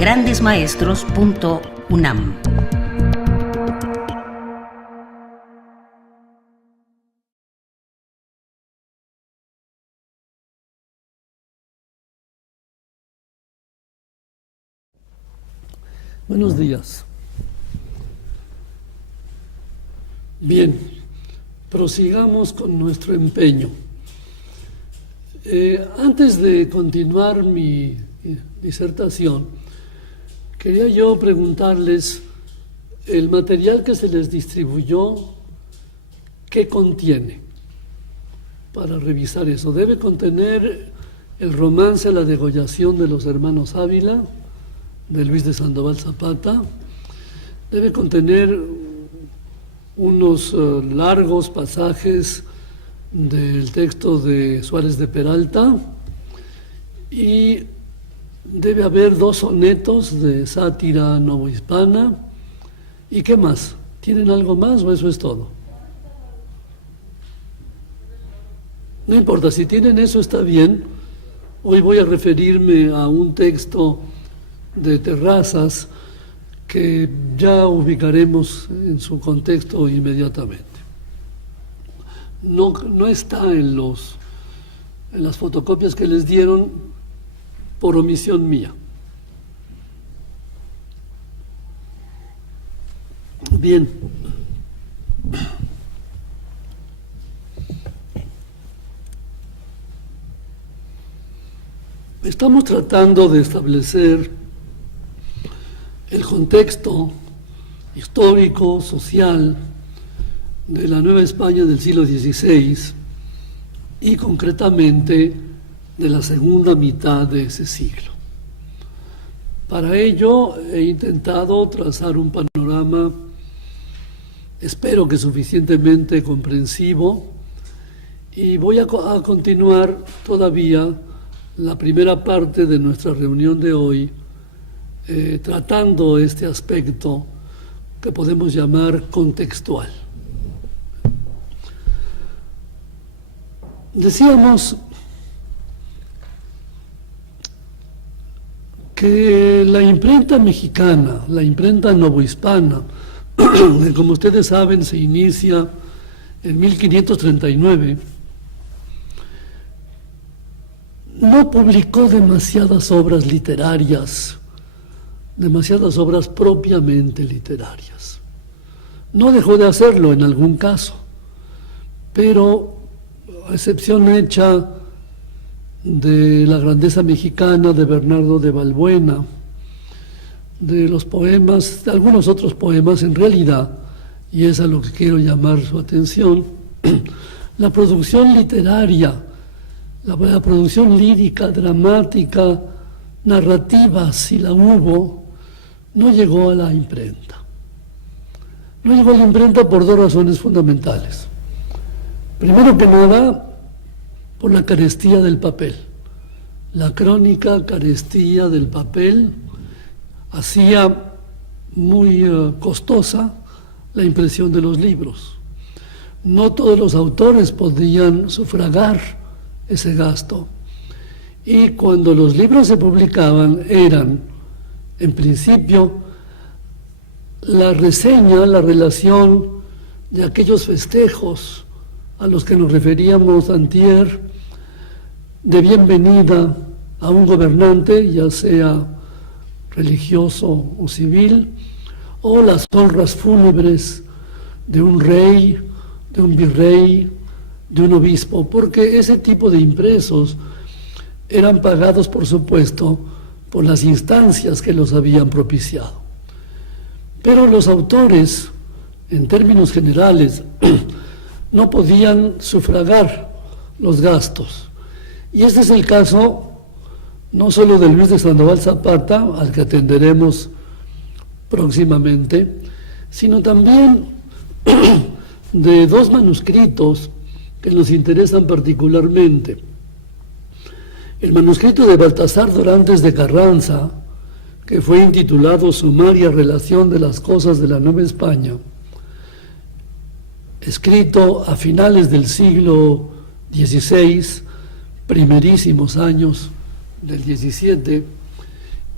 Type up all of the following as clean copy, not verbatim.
grandesmaestros.unam. Buenos días. Bien, prosigamos con nuestro empeño. Antes de continuar mi disertación, quería yo preguntarles, el material que se les distribuyó, ¿qué contiene? Para revisar eso. Debe contener el romance a la degollación de los hermanos Ávila, de Luis de Sandoval Zapata. Debe contener unos largos pasajes del texto de Suárez de Peralta y debe haber 2 sonetos de sátira novohispana. ¿Y qué más? ¿Tienen algo más o eso es todo? No importa, si tienen eso está bien. Hoy voy a referirme a un texto de Terrazas que ya ubicaremos en su contexto inmediatamente. No está en las fotocopias que les dieron por omisión mía. Bien. Estamos tratando de establecer el contexto histórico, social de la Nueva España del siglo XVI y concretamente de la segunda mitad de ese siglo. Para ello he intentado trazar un panorama, espero que suficientemente comprensivo, y voy a continuar todavía la primera parte de nuestra reunión de hoy tratando este aspecto que podemos llamar contextual. Decíamos que la imprenta mexicana, la imprenta novohispana, que como ustedes saben se inicia en 1539, no publicó demasiadas obras literarias, demasiadas obras propiamente literarias. No dejó de hacerlo en algún caso, pero a excepción hecha de La grandeza mexicana de Bernardo de Balbuena, de los poemas, de algunos otros poemas, en realidad, y es a lo que quiero llamar su atención, la producción literaria, la producción lírica, dramática, narrativa, si la hubo, no llegó a la imprenta. No llegó a la imprenta por 2 razones fundamentales. Primero que nada, por la carestía del papel. La crónica carestía del papel, hacía muy costosa la impresión de los libros. No todos los autores podían sufragar ese gasto. Y cuando los libros se publicaban eran, en principio, la reseña, la relación de aquellos festejos a los que nos referíamos antier, de bienvenida a un gobernante, ya sea religioso o civil, o las honras fúnebres de un rey, de un virrey, de un obispo, porque ese tipo de impresos eran pagados, por supuesto, por las instancias que los habían propiciado. Pero los autores, en términos generales, no podían sufragar los gastos. Y este es el caso no solo de Luis de Sandoval Zapata, al que atenderemos próximamente, sino también de 2 manuscritos que nos interesan particularmente. El manuscrito de Baltasar Dorantes de Carranza, que fue intitulado Sumaria Relación de las Cosas de la Nueva España, escrito a finales del siglo XVI, primerísimos años del XVII,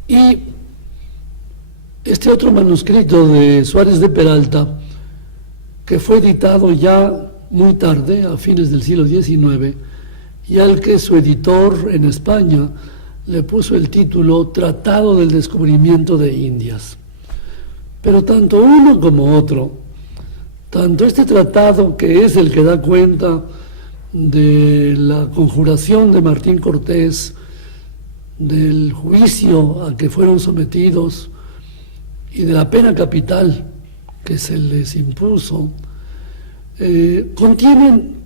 y este otro manuscrito de Suárez de Peralta, que fue editado ya muy tarde, a fines del siglo XIX, y al que su editor en España le puso el título Tratado del Descubrimiento de Indias. Pero tanto uno como otro, tanto este tratado, que es el que da cuenta de la conjuración de Martín Cortés, del juicio a que fueron sometidos y de la pena capital que se les impuso, contienen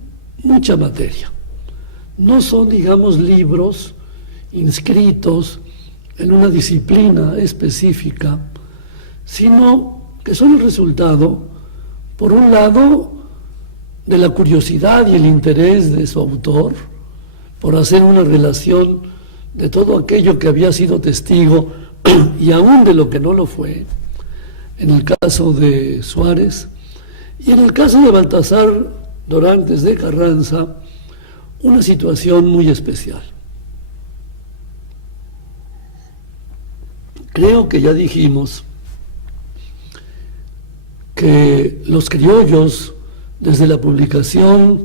mucha materia. No son, digamos, libros inscritos en una disciplina específica, sino que son el resultado, por un lado, de la curiosidad y el interés de su autor por hacer una relación de todo aquello que había sido testigo y aún de lo que no lo fue, en el caso de Suárez, y en el caso de Baltasar Dorantes de Carranza, una situación muy especial. Creo que ya dijimos que los criollos, desde la publicación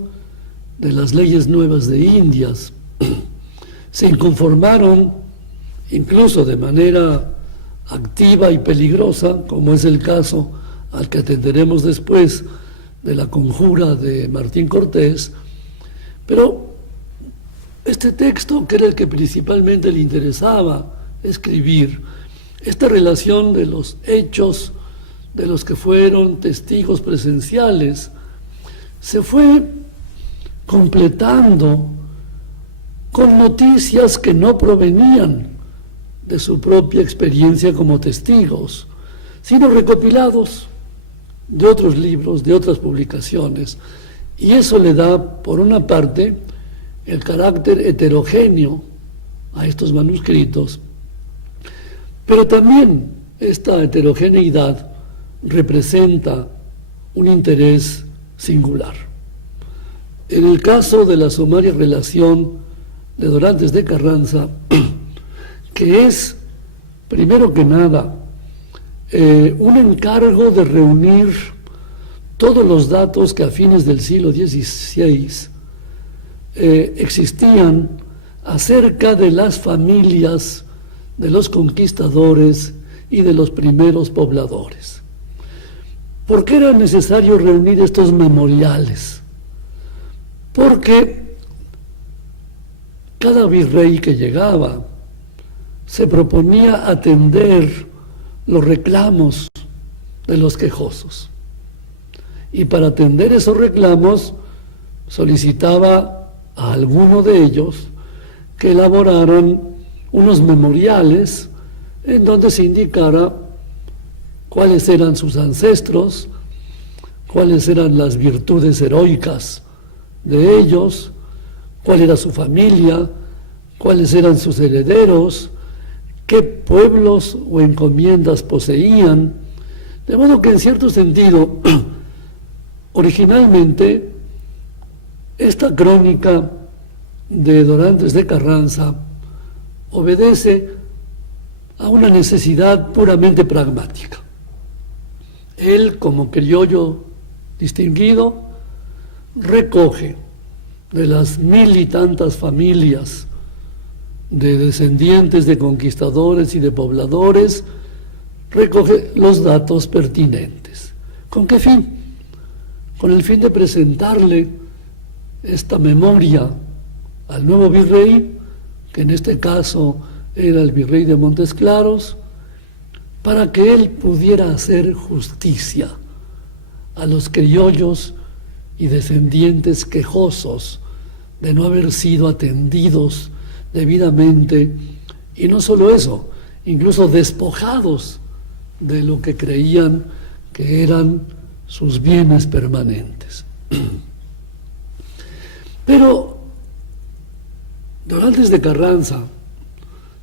de las leyes nuevas de Indias, se inconformaron, incluso de manera activa y peligrosa, como es el caso al que atenderemos después de la conjura de Martín Cortés, pero este texto, que era el que principalmente le interesaba escribir, esta relación de los hechos de los que fueron testigos presenciales, se fue completando con noticias que no provenían de su propia experiencia como testigos, sino recopilados de otros libros, de otras publicaciones. Y eso le da, por una parte, el carácter heterogéneo a estos manuscritos, pero también esta heterogeneidad representa un interés singular. En el caso de la sumaria relación de Dorantes de Carranza, que es, primero que nada, un encargo de reunir todos los datos que a fines del siglo XVI existían acerca de las familias de los conquistadores y de los primeros pobladores. ¿Por qué era necesario reunir estos memoriales? Porque cada virrey que llegaba se proponía atender los reclamos de los quejosos. Y para atender esos reclamos solicitaba a alguno de ellos que elaboraran unos memoriales en donde se indicara cuáles eran sus ancestros, cuáles eran las virtudes heroicas de ellos, cuál era su familia, cuáles eran sus herederos, qué pueblos o encomiendas poseían, de modo que en cierto sentido, originalmente, esta crónica de Dorantes de Carranza obedece a una necesidad puramente pragmática. Él, como criollo distinguido, recoge de las 1000 y tantas familias de descendientes de conquistadores y de pobladores, recoge los datos pertinentes. ¿Con qué fin? Con el fin de presentarle esta memoria al nuevo virrey, que en este caso era el virrey de Montes Claros, para que él pudiera hacer justicia a los criollos y descendientes quejosos de no haber sido atendidos debidamente, y no solo eso, incluso despojados de lo que creían que eran sus bienes permanentes. Pero Dorantes de Carranza,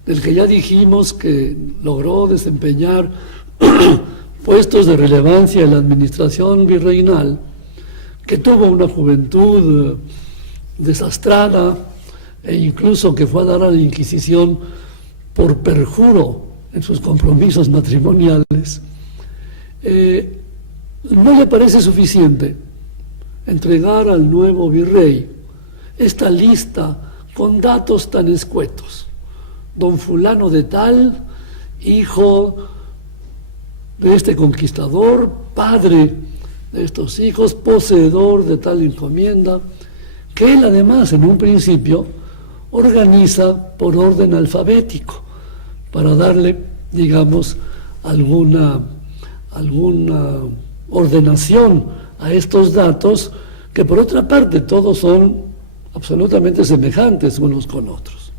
del que ya dijimos que logró desempeñar puestos de relevancia en la administración virreinal, que tuvo una juventud desastrada e incluso que fue a dar a la Inquisición por perjuro en sus compromisos matrimoniales, no le parece suficiente entregar al nuevo virrey esta lista con datos tan escuetos. Don fulano de tal, hijo de este conquistador, padre de estos hijos, poseedor de tal encomienda, que él además en un principio organiza por orden alfabético, para darle, digamos, alguna ordenación a estos datos, que por otra parte todos son absolutamente semejantes unos con otros.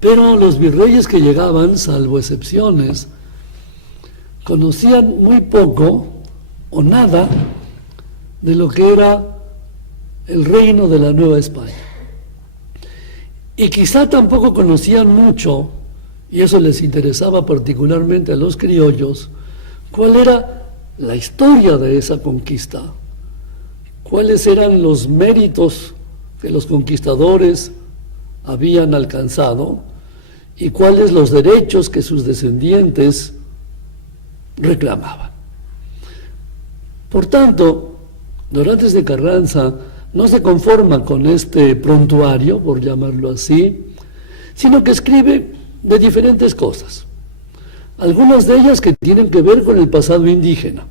Pero los virreyes que llegaban, salvo excepciones, conocían muy poco o nada de lo que era el reino de la Nueva España. Y quizá tampoco conocían mucho, y eso les interesaba particularmente a los criollos, cuál era la historia de esa conquista, cuáles eran los méritos que los conquistadores habían alcanzado y cuáles los derechos que sus descendientes reclamaban. Por tanto, Dorantes de Carranza no se conforma con este prontuario, por llamarlo así, sino que escribe de diferentes cosas, algunas de ellas que tienen que ver con el pasado indígena.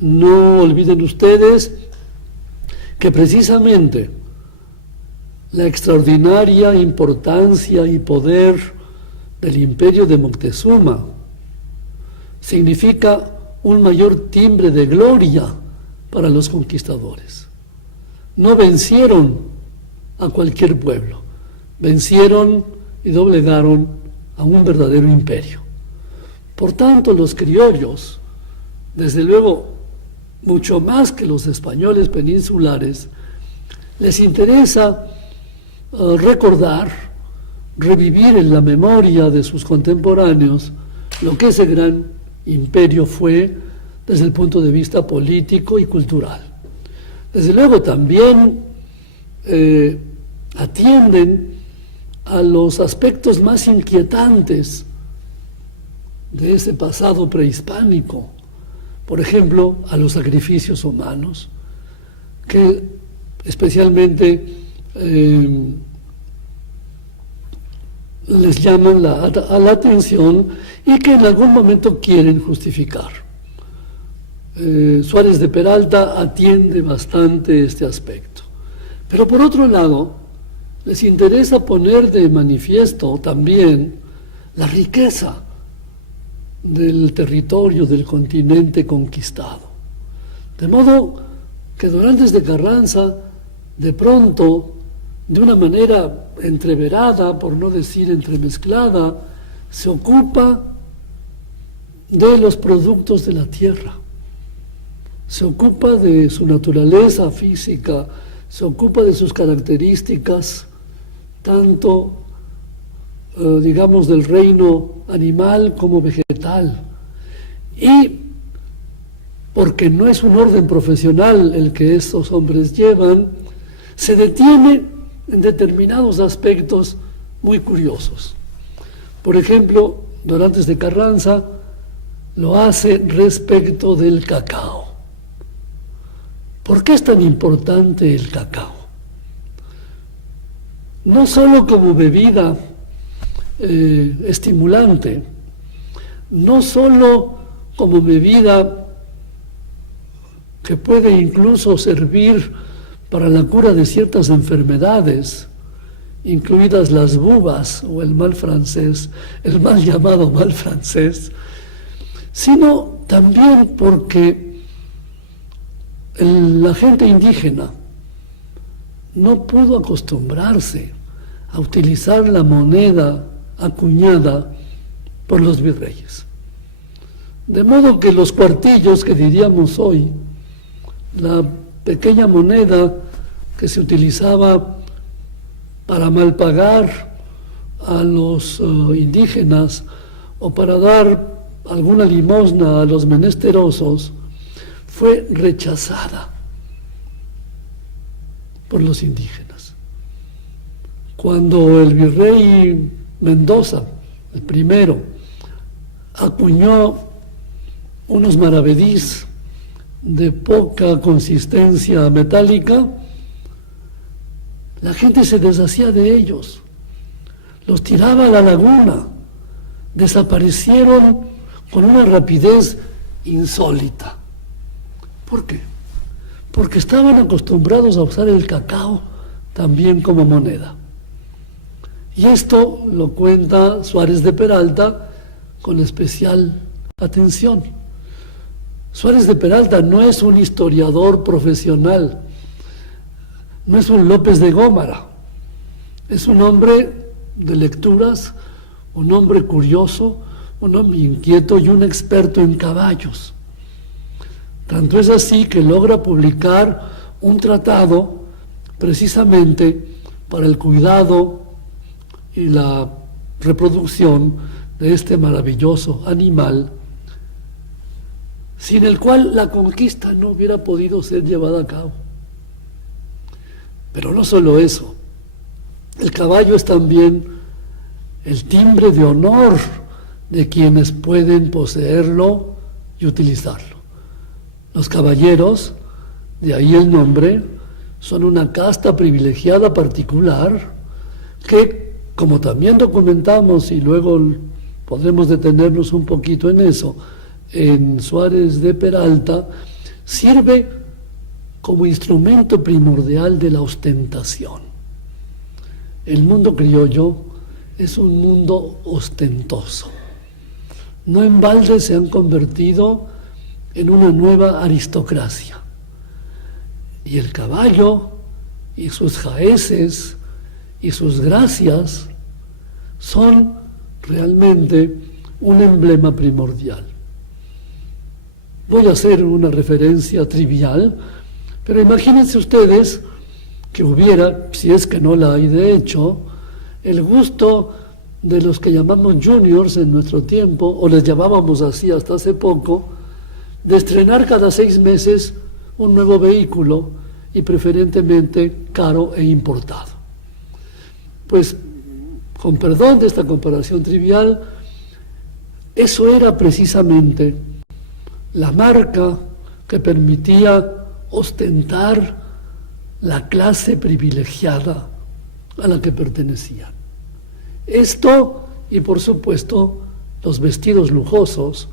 No olviden ustedes que precisamente la extraordinaria importancia y poder del imperio de Moctezuma significa un mayor timbre de gloria para los conquistadores. No vencieron a cualquier pueblo, vencieron y doblegaron a un verdadero imperio. Por tanto, los criollos, desde luego, mucho más que los españoles peninsulares, les interesa recordar, revivir en la memoria de sus contemporáneos lo que ese gran imperio fue desde el punto de vista político y cultural. Desde luego también atienden a los aspectos más inquietantes de ese pasado prehispánico, por ejemplo, a los sacrificios humanos, que especialmente les llaman a la atención y que en algún momento quieren justificar. Suárez de Peralta atiende bastante este aspecto. Pero por otro lado, les interesa poner de manifiesto también la riqueza del territorio del continente conquistado. De modo que Dorantes de Carranza, de pronto, de una manera entreverada, por no decir entremezclada, se ocupa de los productos de la tierra, se ocupa de su naturaleza física, se ocupa de sus características, tanto, digamos, del reino animal como vegetal. Y porque no es un orden profesional el que estos hombres llevan, se detiene en determinados aspectos muy curiosos. Por ejemplo, Dorantes de Carranza lo hace respecto del cacao. ¿Por qué es tan importante el cacao? No solo como bebida estimulante, no solo como bebida que puede incluso servir para la cura de ciertas enfermedades, incluidas las bubas o el mal francés, el mal llamado mal francés, sino también porque la gente indígena no pudo acostumbrarse a utilizar la moneda acuñada por los virreyes. De modo que los cuartillos que diríamos hoy, la pequeña moneda que se utilizaba para malpagar a los indígenas o para dar alguna limosna a los menesterosos, fue rechazada por los indígenas. Cuando el virrey Mendoza, el primero, acuñó unos maravedís de poca consistencia metálica, la gente se deshacía de ellos, los tiraba a la laguna, desaparecieron con una rapidez insólita. ¿Por qué? Porque estaban acostumbrados a usar el cacao también como moneda. Y esto lo cuenta Suárez de Peralta con especial atención. Suárez de Peralta no es un historiador profesional, no es un López de Gómara, es un hombre de lecturas, un hombre curioso, un hombre inquieto y un experto en caballos. Tanto es así que logra publicar un tratado precisamente para el cuidado y la reproducción de este maravilloso animal, sin el cual la conquista no hubiera podido ser llevada a cabo. Pero no solo eso, el caballo es también el timbre de honor de quienes pueden poseerlo y utilizarlo. Los caballeros, de ahí el nombre, son una casta privilegiada particular que, como también documentamos y luego podremos detenernos un poquito en eso, en Suárez de Peralta, sirve como instrumento primordial de la ostentación. El mundo criollo es un mundo ostentoso. No en balde se han convertido en una nueva aristocracia. Y el caballo y sus jaeces y sus gracias son realmente un emblema primordial. Voy a hacer una referencia trivial, pero imagínense ustedes que hubiera, si es que no la hay de hecho, el gusto de los que llamamos juniors en nuestro tiempo, o les llamábamos así hasta hace poco, de estrenar cada 6 meses un nuevo vehículo y preferentemente caro e importado. Pues, con perdón de esta comparación trivial, eso era precisamente la marca que permitía ostentar la clase privilegiada a la que pertenecían. Esto y por supuesto los vestidos lujosos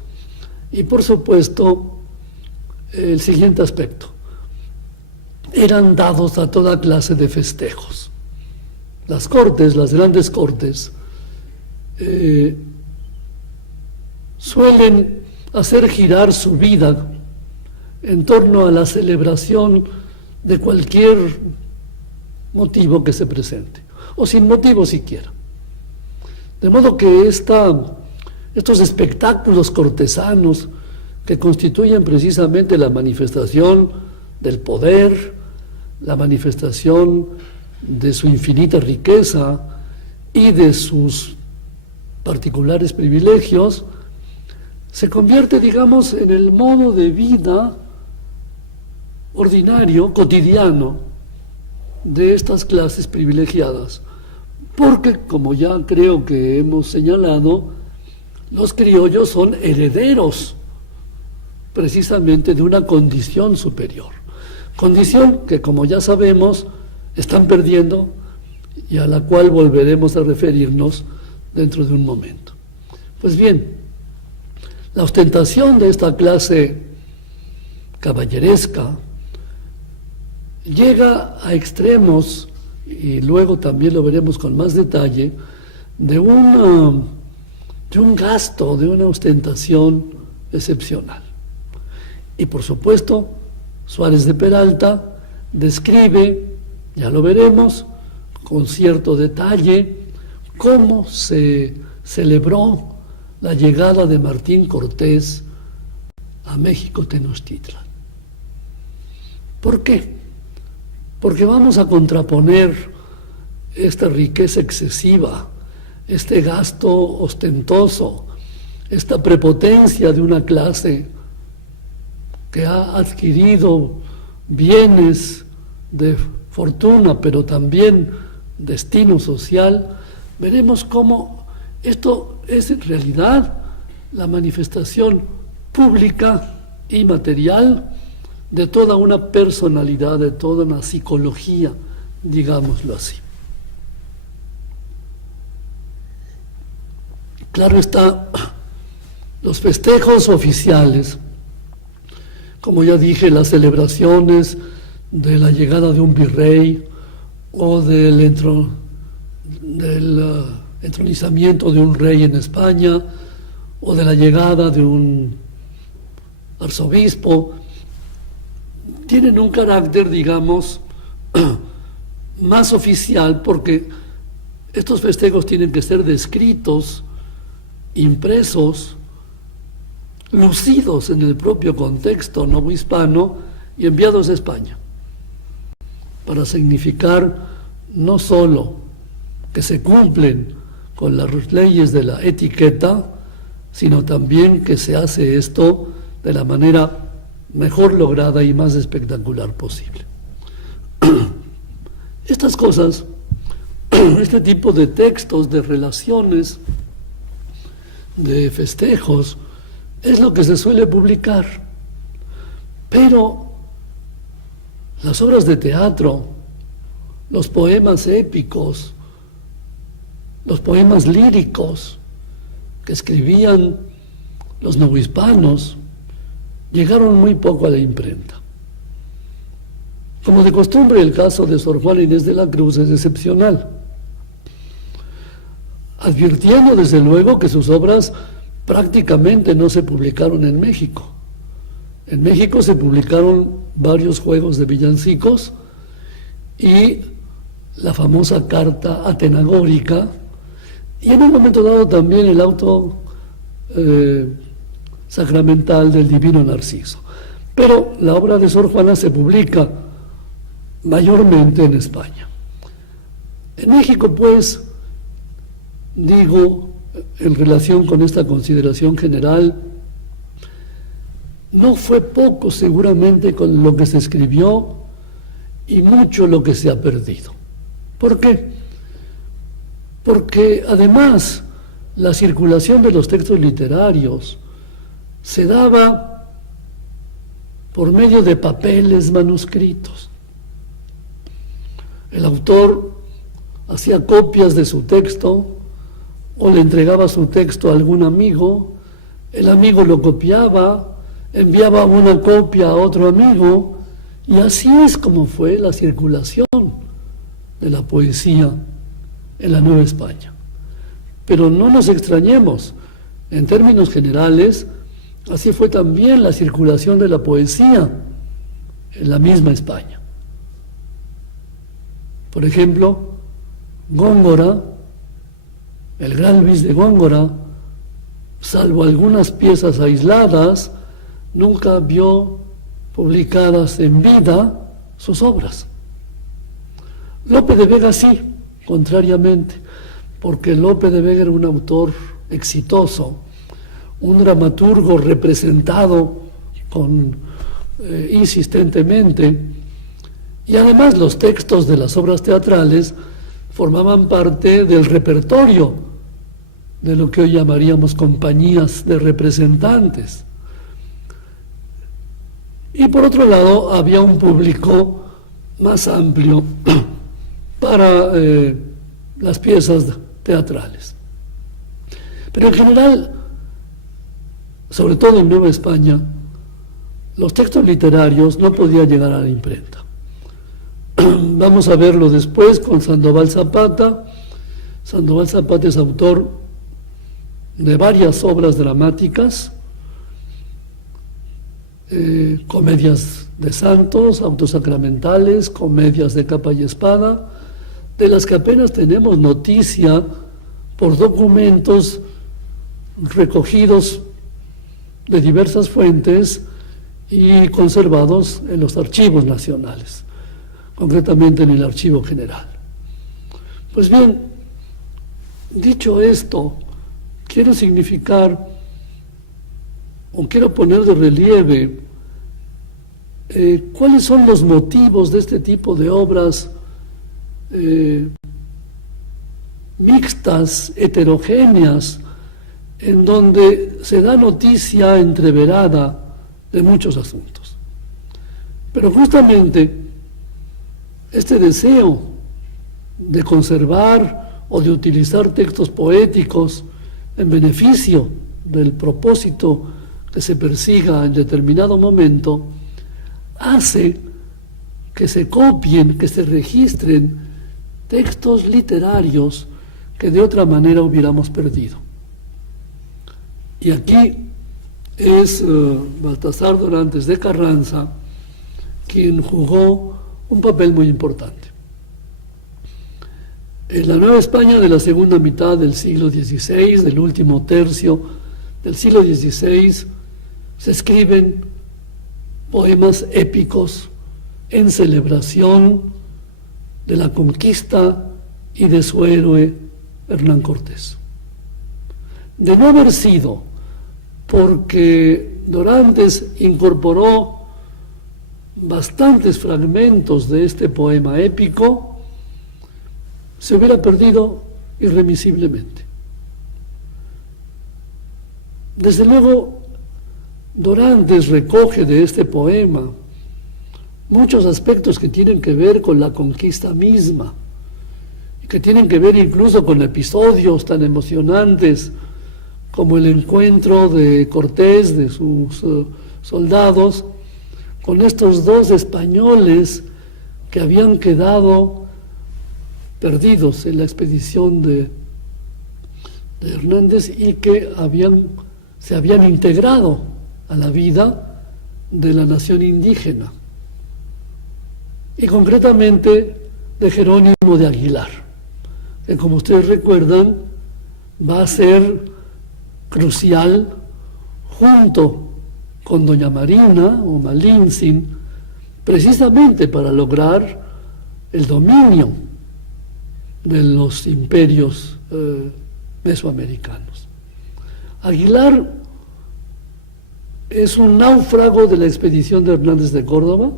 y por supuesto el siguiente aspecto, eran dados a toda clase de festejos. Las cortes, las grandes cortes, suelen hacer girar su vida en torno a la celebración de cualquier motivo que se presente, o sin motivo siquiera. De modo que estos espectáculos cortesanos que constituyen precisamente la manifestación del poder, la manifestación de su infinita riqueza y de sus particulares privilegios, se convierte, digamos, en el modo de vida ordinario, cotidiano, de estas clases privilegiadas. Porque, como ya creo que hemos señalado, los criollos son herederos precisamente de una condición superior. Condición que, como ya sabemos, están perdiendo y a la cual volveremos a referirnos dentro de un momento. Pues bien, la ostentación de esta clase caballeresca llega a extremos, y luego también lo veremos con más detalle, de un gasto, de una ostentación excepcional. Y por supuesto, Suárez de Peralta describe, ya lo veremos, con cierto detalle, cómo se celebró la llegada de Martín Cortés a México Tenochtitlan. ¿Por qué? Porque vamos a contraponer esta riqueza excesiva, este gasto ostentoso, esta prepotencia de una clase que ha adquirido bienes de fortuna, pero también destino social, veremos cómo esto es en realidad la manifestación pública y material de toda una personalidad, de toda una psicología, digámoslo así. Claro está, los festejos oficiales, como ya dije, las celebraciones de la llegada de un virrey o del entronizamiento de un rey en España o de la llegada de un arzobispo, tienen un carácter, digamos, más oficial, porque estos festejos tienen que ser descritos, impresos, lucidos en el propio contexto novohispano y enviados a España, para significar no solo que se cumplen con las leyes de la etiqueta, sino también que se hace esto de la manera mejor lograda y más espectacular posible. Estas cosas, este tipo de textos, de relaciones, de festejos, es lo que se suele publicar. Pero las obras de teatro, los poemas épicos, los poemas líricos que escribían los novohispanos, llegaron muy poco a la imprenta. Como de costumbre, el caso de Sor Juana Inés de la Cruz es excepcional, advirtiendo desde luego que sus obras prácticamente no se publicaron en México. En México se publicaron varios juegos de villancicos y la famosa carta atenagórica, y en un momento dado también el auto sacramental del Divino Narciso. Pero la obra de Sor Juana se publica mayormente en España. En México, pues, digo, en relación con esta consideración general, no fue poco seguramente con lo que se escribió y mucho lo que se ha perdido. ¿Por qué? Porque además la circulación de los textos literarios se daba por medio de papeles manuscritos. El autor hacía copias de su texto o le entregaba su texto a algún amigo, el amigo lo copiaba, enviaba una copia a otro amigo, y así es como fue la circulación de la poesía en la Nueva España. Pero no nos extrañemos, en términos generales, así fue también la circulación de la poesía en la misma España. Por ejemplo, Góngora, el gran Luis de Góngora, salvo algunas piezas aisladas, nunca vio publicadas en vida sus obras. Lope de Vega sí, contrariamente, porque Lope de Vega era un autor exitoso, un dramaturgo representado insistentemente, y además los textos de las obras teatrales formaban parte del repertorio de lo que hoy llamaríamos compañías de representantes. Y por otro lado, había un público más amplio para las piezas teatrales. Pero en general, sobre todo en Nueva España, los textos literarios no podían llegar a la imprenta. Vamos a verlo después con Sandoval Zapata. Sandoval Zapata es autor de varias obras dramáticas, comedias de santos, autos sacramentales, comedias de capa y espada, de las que apenas tenemos noticia por documentos recogidos de diversas fuentes y conservados en los archivos nacionales, concretamente en el Archivo General. Pues bien, dicho esto, quiero significar o quiero poner de relieve cuáles son los motivos de este tipo de obras mixtas, heterogéneas, en donde se da noticia entreverada de muchos asuntos. Pero justamente este deseo de conservar o de utilizar textos poéticos en beneficio del propósito que se persiga en determinado momento, hace que se copien, que se registren textos literarios que de otra manera hubiéramos perdido. Y aquí es Baltasar Dorantes de Carranza quien jugó un papel muy importante. En la Nueva España de la segunda mitad del siglo XVI, del último tercio del siglo XVI, se escriben poemas épicos en celebración de la conquista y de su héroe Hernán Cortés. De no haber sido porque Dorantes incorporó bastantes fragmentos de este poema épico, se hubiera perdido irremisiblemente. Desde luego, Dorantes recoge de este poema muchos aspectos que tienen que ver con la conquista misma, y que tienen que ver incluso con episodios tan emocionantes como el encuentro de Cortés, de sus soldados, con estos dos españoles que habían quedado perdidos en la expedición de Hernández y que se habían integrado a la vida de la nación indígena, y concretamente de Jerónimo de Aguilar, que, como ustedes recuerdan, va a ser crucial junto con doña Marina o Malintzin, precisamente para lograr el dominio de los imperios mesoamericanos. Aguilar es un náufrago de la expedición de Hernández de Córdoba,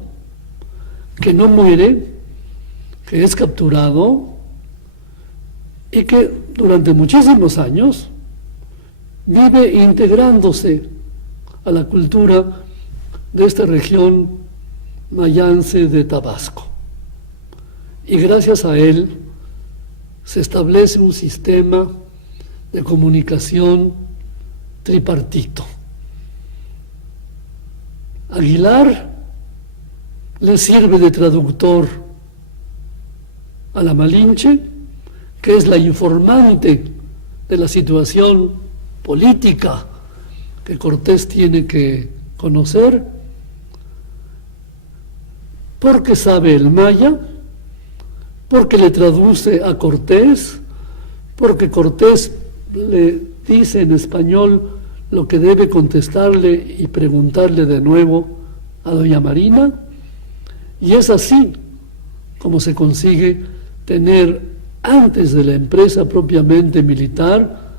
que no muere, que es capturado y que durante muchísimos años vive integrándose a la cultura de esta región mayance de Tabasco. Y gracias a él se establece un sistema de comunicación tripartito. Aguilar le sirve de traductor a la Malinche, que es la informante de la situación política que Cortés tiene que conocer, porque sabe el maya, porque le traduce a Cortés, porque Cortés le dice en español lo que debe contestarle y preguntarle de nuevo a doña Marina, y es así como se consigue tener, antes de la empresa propiamente militar,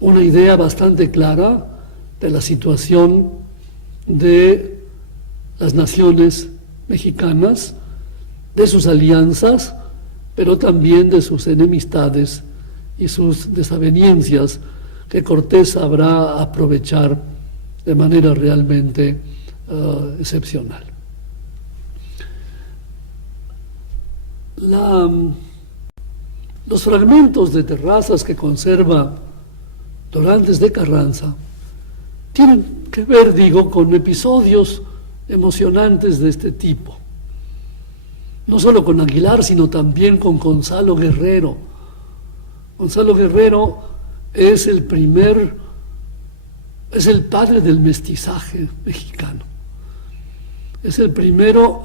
una idea bastante clara de la situación de las naciones mexicanas, de sus alianzas, pero también de sus enemistades y sus desavenencias que Cortés sabrá aprovechar de manera realmente excepcional. Los fragmentos de terrazas que conserva Dorantes de Carranza tienen que ver, digo, con episodios emocionantes de este tipo. No solo con Aguilar, sino también con Gonzalo Guerrero. Gonzalo Guerrero es el padre del mestizaje mexicano. Es el primero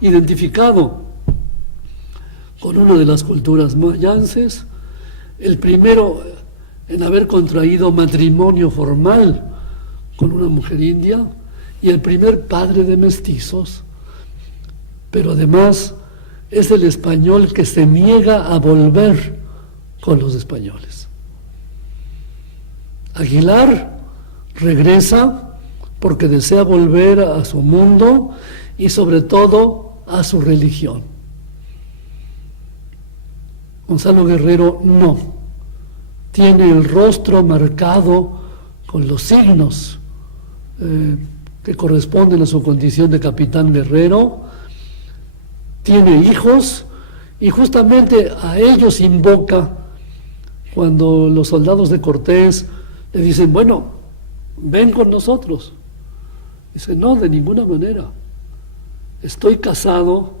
identificado con una de las culturas mayances, el primero en haber contraído matrimonio formal con una mujer india y el primer padre de mestizos, pero además es el español que se niega a volver con los españoles. Aguilar regresa porque desea volver a su mundo y sobre todo a su religión. Gonzalo Guerrero no. Tiene el rostro marcado con los signos que corresponden a su condición de capitán guerrero. Tiene hijos y justamente a ellos invoca cuando los soldados de Cortés le dicen, bueno, ven con nosotros. Dice, no, de ninguna manera. Estoy casado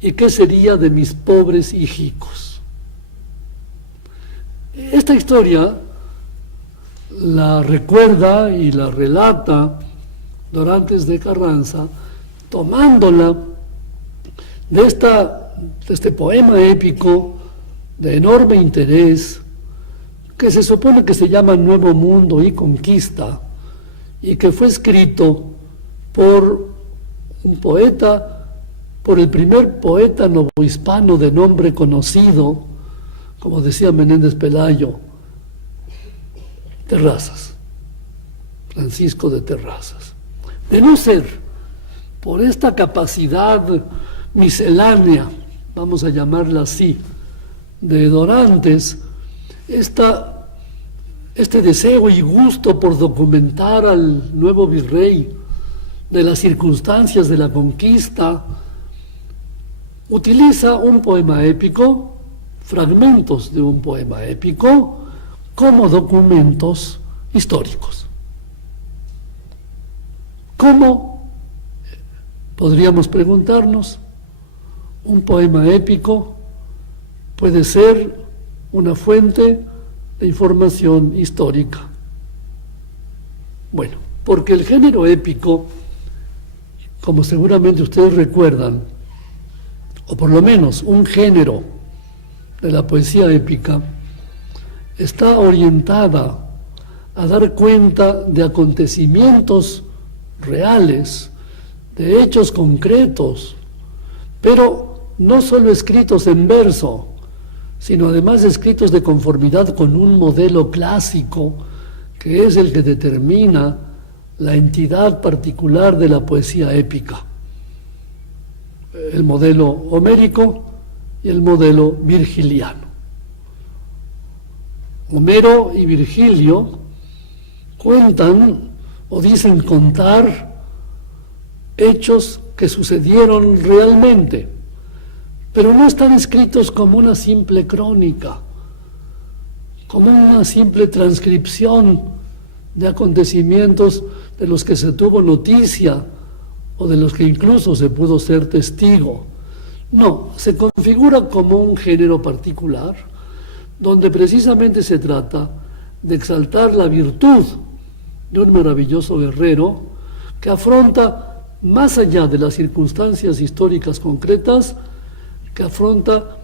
y ¿qué sería de mis pobres hijicos? Esta historia la recuerda y la relata Dorantes de Carranza, tomándola de este poema épico de enorme interés, que se supone que se llama Nuevo Mundo y Conquista, y que fue escrito por un poeta, por el primer poeta novohispano de nombre conocido, como decía Menéndez Pelayo, Terrazas, Francisco de Terrazas. De no ser por esta capacidad miscelánea, vamos a llamarla así, de Dorantes, este deseo y gusto por documentar al nuevo virrey de las circunstancias de la conquista, utiliza un poema épico, fragmentos de un poema épico, como documentos históricos. ¿Cómo, podríamos preguntarnos, un poema épico puede ser una fuente de información histórica? Bueno, porque el género épico, como seguramente ustedes recuerdan, o por lo menos un género de la poesía épica, está orientada a dar cuenta de acontecimientos reales, de hechos concretos, pero no solo escritos en verso, sino además escritos de conformidad con un modelo clásico que es el que determina la entidad particular de la poesía épica, el modelo homérico y el modelo virgiliano. Homero y Virgilio cuentan o dicen contar hechos que sucedieron realmente, pero no están escritos como una simple crónica, como una simple transcripción de acontecimientos de los que se tuvo noticia o de los que incluso se pudo ser testigo. No, se configura como un género particular, donde precisamente se trata de exaltar la virtud de un maravilloso guerrero que afronta, más allá de las circunstancias históricas concretas, que afronta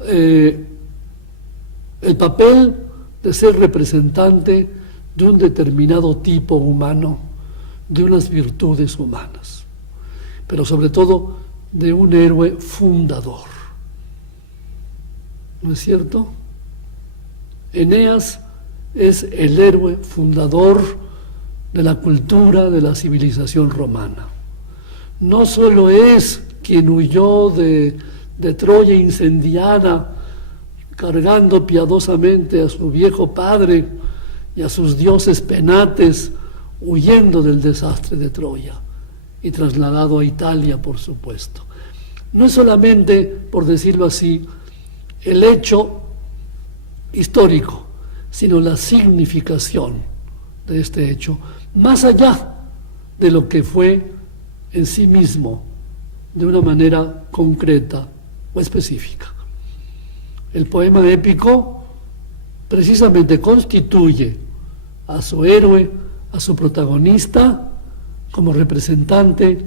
el papel de ser representante de un determinado tipo humano, de unas virtudes humanas, pero sobre todo de un héroe fundador. ¿No es cierto? Eneas es el héroe fundador de la cultura, de la civilización romana. No solo es quien huyó de Troya incendiada, cargando piadosamente a su viejo padre y a sus dioses penates, huyendo del desastre de Troya y trasladado a Italia, por supuesto. No es solamente, por decirlo así, el hecho histórico, sino la significación de este hecho, más allá de lo que fue en sí mismo, de una manera concreta o específica. El poema épico precisamente constituye a su héroe, a su protagonista, como representante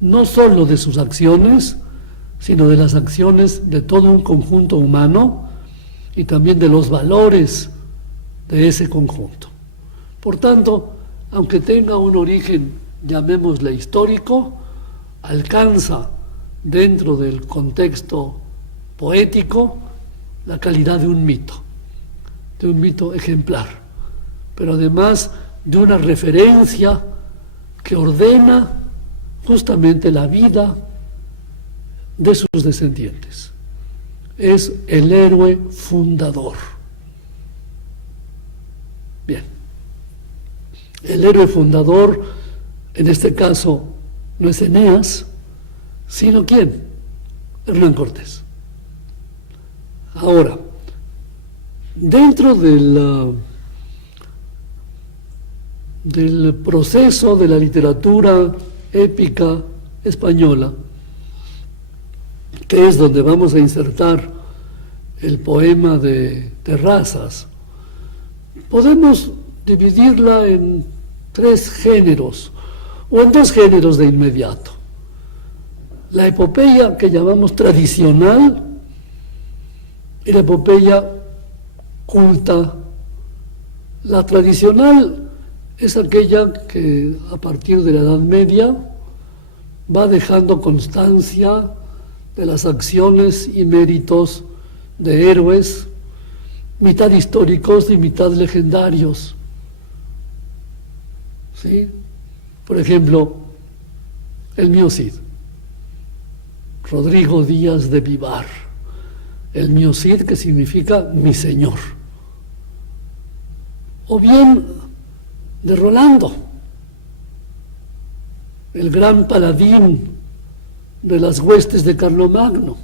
no solo de sus acciones, sino de las acciones de todo un conjunto humano y también de los valores de ese conjunto. Por tanto, aunque tenga un origen, llamémosle histórico, alcanza dentro del contexto poético la calidad de un mito ejemplar, pero además de una referencia que ordena justamente la vida de sus descendientes. es el héroe fundador. Bien, el héroe fundador, en este caso, no es Eneas, sino ¿quién? Hernán Cortés. Ahora, dentro del proceso de la literatura épica española, que es donde vamos a insertar el poema de Terrazas, podemos dividirla en 3 géneros, o en 2 géneros de inmediato. La epopeya que llamamos tradicional y la epopeya culta. La tradicional es aquella que a partir de la Edad Media va dejando constancia de las acciones y méritos de héroes, mitad históricos y mitad legendarios. ¿Sí? Por ejemplo, el mío Cid, Rodrigo Díaz de Vivar, el mío Cid, que significa mi señor. O bien de Rolando, el gran paladín de las huestes de Carlomagno.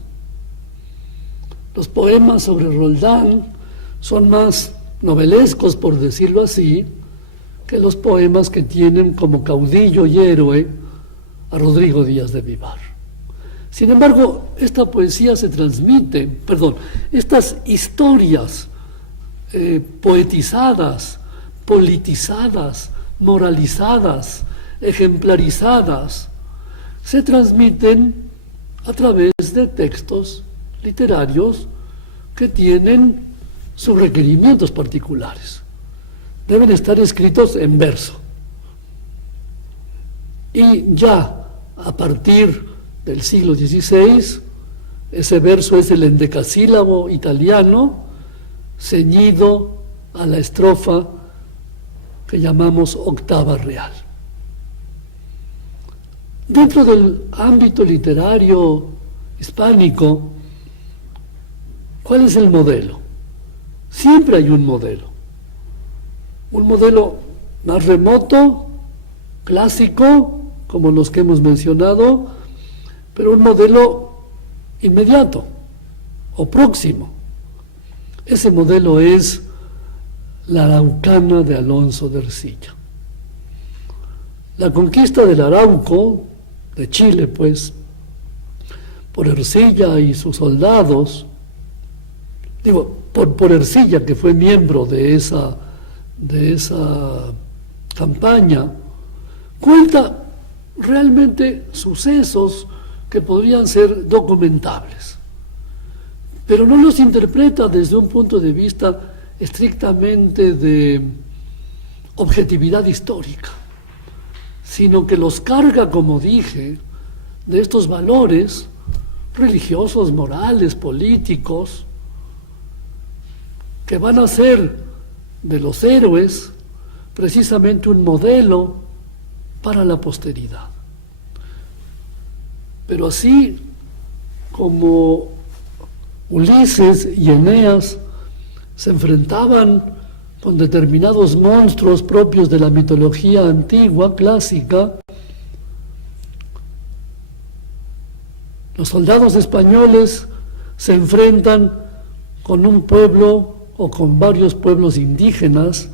Los poemas sobre Roldán son más novelescos, por decirlo así, que los poemas que tienen como caudillo y héroe a Rodrigo Díaz de Vivar. Sin embargo, esta poesía se transmite, estas historias poetizadas, politizadas, moralizadas, ejemplarizadas, se transmiten a través de textos literarios que tienen sus requerimientos particulares. Deben estar escritos en verso. Y ya a partir del siglo XVI, ese verso es el endecasílabo italiano, ceñido a la estrofa que llamamos octava real. Dentro del ámbito literario hispánico, ¿cuál es el modelo? Siempre hay un modelo más remoto, clásico, como los que hemos mencionado, pero un modelo inmediato o próximo. Ese modelo es la Araucana de Alonso de Ercilla. La conquista del Arauco, de Chile, pues, por Ercilla y sus soldados, por Ercilla, que fue miembro de esa campaña, cuenta realmente sucesos que podrían ser documentables, pero no los interpreta desde un punto de vista estrictamente de objetividad histórica, sino que los carga, como dije, de estos valores religiosos, morales, políticos, que van a ser de los héroes precisamente un modelo para la posteridad. Pero así como Ulises y Eneas se enfrentaban con determinados monstruos propios de la mitología antigua, clásica, los soldados españoles se enfrentan con un pueblo o con varios pueblos indígenas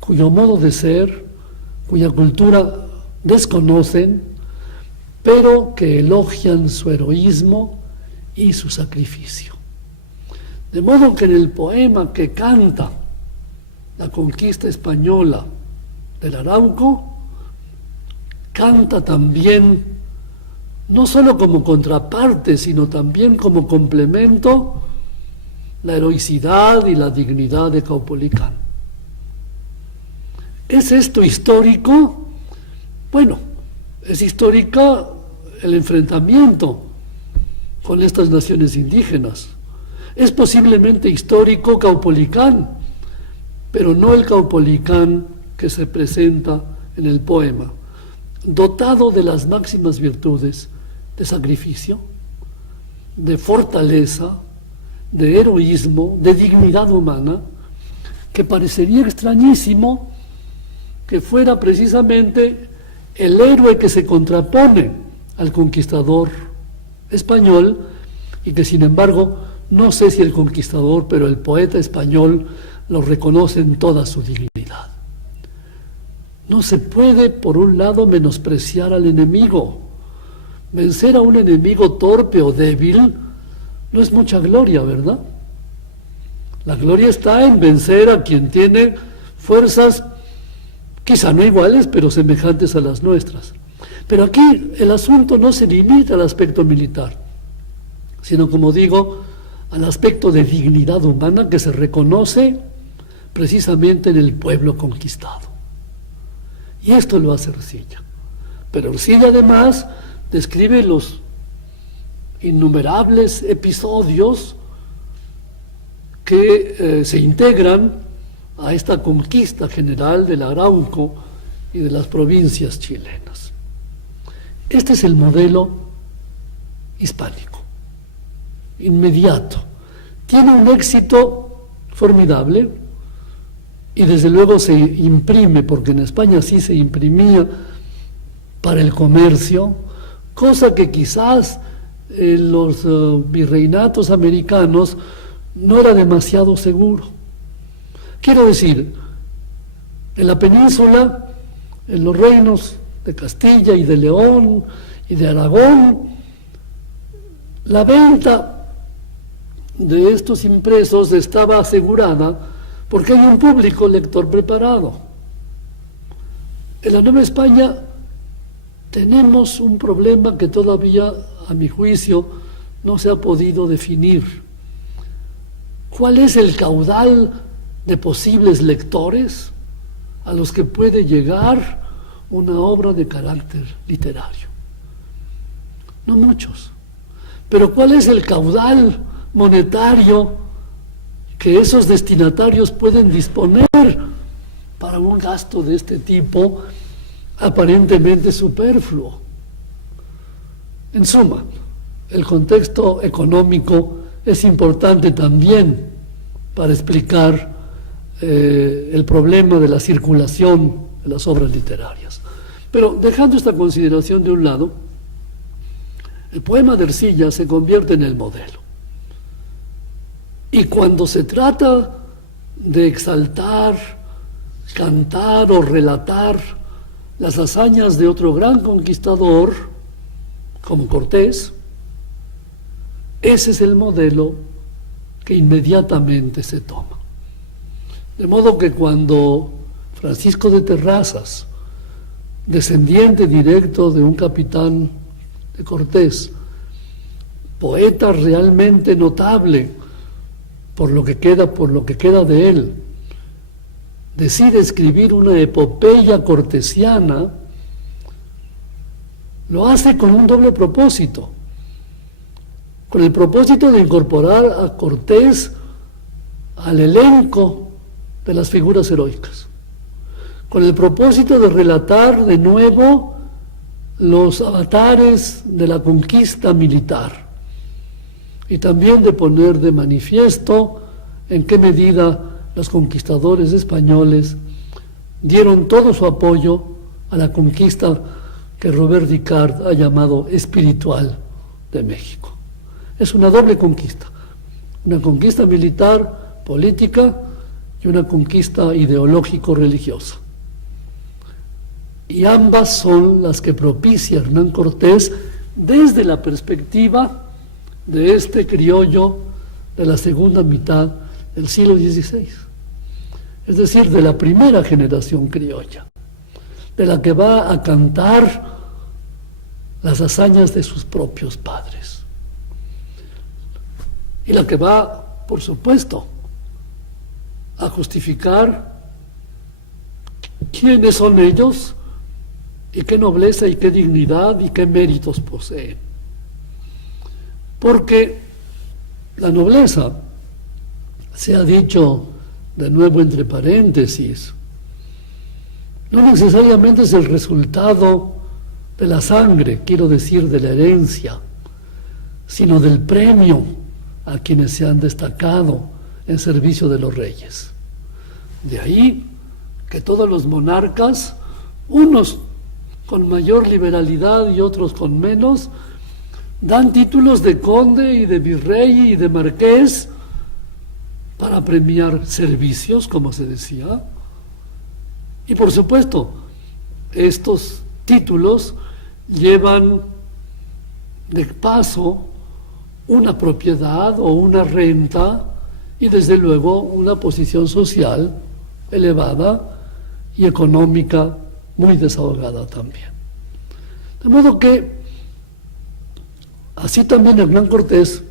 cuyo modo de ser, cuya cultura desconocen, pero que elogian su heroísmo y su sacrificio. De modo que en el poema que canta la conquista española del Arauco, canta también, no solo como contraparte, sino también como complemento, la heroicidad y la dignidad de Caupolicán. ¿Es esto histórico? Bueno, es histórica el enfrentamiento con estas naciones indígenas. Es posiblemente histórico Caupolicán, pero no el Caupolicán que se presenta en el poema, dotado de las máximas virtudes de sacrificio, de fortaleza, de heroísmo, de dignidad humana, que parecería extrañísimo que fuera precisamente el héroe que se contrapone al conquistador español, y que sin embargo, no sé si el conquistador, pero el poeta español lo reconoce en toda su dignidad. No se puede, por un lado, menospreciar al enemigo. Vencer a un enemigo torpe o débil no es mucha gloria, ¿verdad? La gloria está en vencer a quien tiene fuerzas quizá no iguales, pero semejantes a las nuestras. Pero aquí el asunto no se limita al aspecto militar, sino, como digo, al aspecto de dignidad humana que se reconoce precisamente en el pueblo conquistado. Y esto lo hace Ercilla. Pero Ercilla además describe los innumerables episodios que se integran a esta conquista general del Arauco y de las provincias chilenas. Este es el modelo hispánico, inmediato. Tiene un éxito formidable y desde luego se imprime, porque en España sí se imprimía para el comercio, cosa que quizás en los virreinatos americanos no era demasiado seguro. Quiero decir, en la península, en los reinos de Castilla y de León y de Aragón, la venta de estos impresos estaba asegurada porque hay un público lector preparado. En la Nueva España tenemos un problema que todavía, a mi juicio, no se ha podido definir. ¿Cuál es el caudal de posibles lectores a los que puede llegar una obra de carácter literario? No muchos. Pero ¿cuál es el caudal monetario que esos destinatarios pueden disponer para un gasto de este tipo aparentemente superfluo? En suma, el contexto económico es importante también para explicar el problema de la circulación de las obras literarias. Pero dejando esta consideración de un lado, el poema de Ercilla se convierte en el modelo. Y cuando se trata de exaltar, cantar o relatar las hazañas de otro gran conquistador, como Cortés, ese es el modelo que inmediatamente se toma. De modo que cuando Francisco de Terrazas, descendiente directo de un capitán de Cortés, poeta realmente notable por lo que queda de él, decide escribir una epopeya cortesiana, lo hace con un doble propósito, con el propósito de incorporar a Cortés al elenco de las figuras heroicas, con el propósito de relatar de nuevo los avatares de la conquista militar y también de poner de manifiesto en qué medida los conquistadores españoles dieron todo su apoyo a la conquista que Robert Dicard ha llamado espiritual de México. Es una doble conquista, una conquista militar, política y una conquista ideológico-religiosa. Y ambas son las que propicia Hernán Cortés desde la perspectiva de este criollo de la segunda mitad del siglo XVI, es decir, de la primera generación criolla, de la que va a cantar las hazañas de sus propios padres, y la que va, por supuesto, a justificar quiénes son ellos y qué nobleza y qué dignidad y qué méritos poseen. Porque la nobleza, se ha dicho de nuevo entre paréntesis, no necesariamente es el resultado de la sangre, quiero decir de la herencia, sino del premio a quienes se han destacado en servicio de los reyes. De ahí que todos los monarcas, unos con mayor liberalidad y otros con menos, dan títulos de conde y de virrey y de marqués para premiar servicios, como se decía. Y por supuesto, estos títulos llevan de paso una propiedad o una renta y desde luego una posición social elevada y económica muy desahogada también. De modo que así también Hernán Cortés,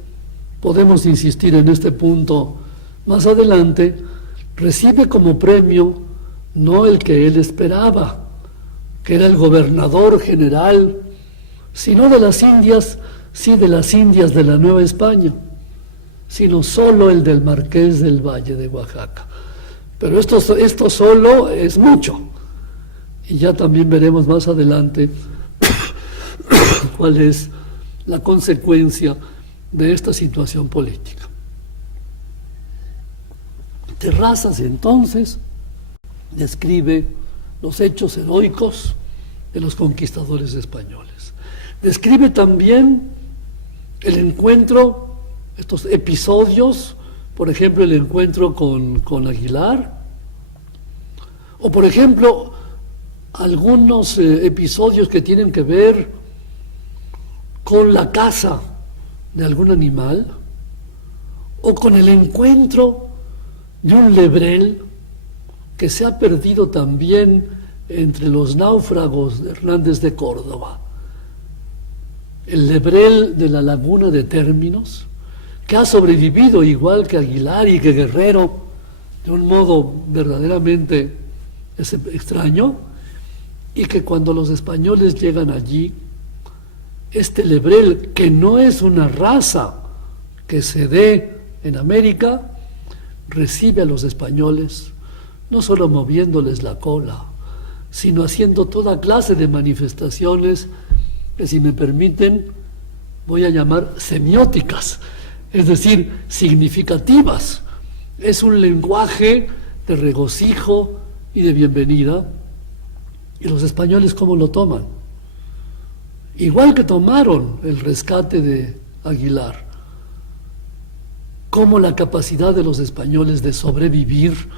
podemos insistir en este punto más adelante, recibe como premio no el que él esperaba, que era el gobernador general, sino de las Indias, sí, de las Indias de la Nueva España, sino solo el del Marqués del Valle de Oaxaca. Pero esto solo es mucho. Y ya también veremos más adelante cuál es la consecuencia de esta situación política. Terrazas entonces describe los hechos heroicos de los conquistadores españoles. Describe también el encuentro, estos episodios, por ejemplo el encuentro con Aguilar, o por ejemplo algunos episodios que tienen que ver con la caza de algún animal, o con el encuentro de un lebrel que se ha perdido también entre los náufragos de Hernández de Córdoba. El lebrel de la laguna de Términos, que ha sobrevivido igual que Aguilar y que Guerrero, de un modo verdaderamente extraño, y que cuando los españoles llegan allí, este lebrel, que no es una raza que se dé en América, recibe a los españoles, no solo moviéndoles la cola, sino haciendo toda clase de manifestaciones que, si me permiten, voy a llamar semióticas, es decir, significativas. Es un lenguaje de regocijo y de bienvenida. ¿Y los españoles cómo lo toman? Igual que tomaron el rescate de Aguilar, como la capacidad de los españoles de sobrevivir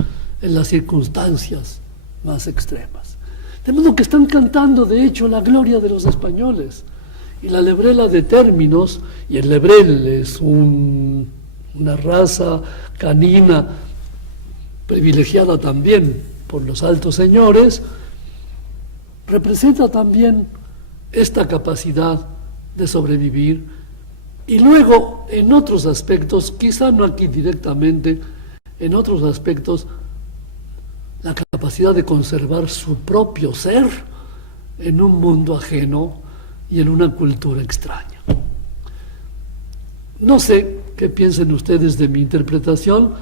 en las circunstancias más extremas. De modo que están cantando, de hecho, la gloria de los españoles. Y la lebrela de Términos, y el lebrel es una raza canina privilegiada también por los altos señores, representa también esta capacidad de sobrevivir. Y luego, en otros aspectos, quizá no aquí directamente, en otros aspectos, la capacidad de conservar su propio ser en un mundo ajeno y en una cultura extraña. No sé qué piensen ustedes de mi interpretación,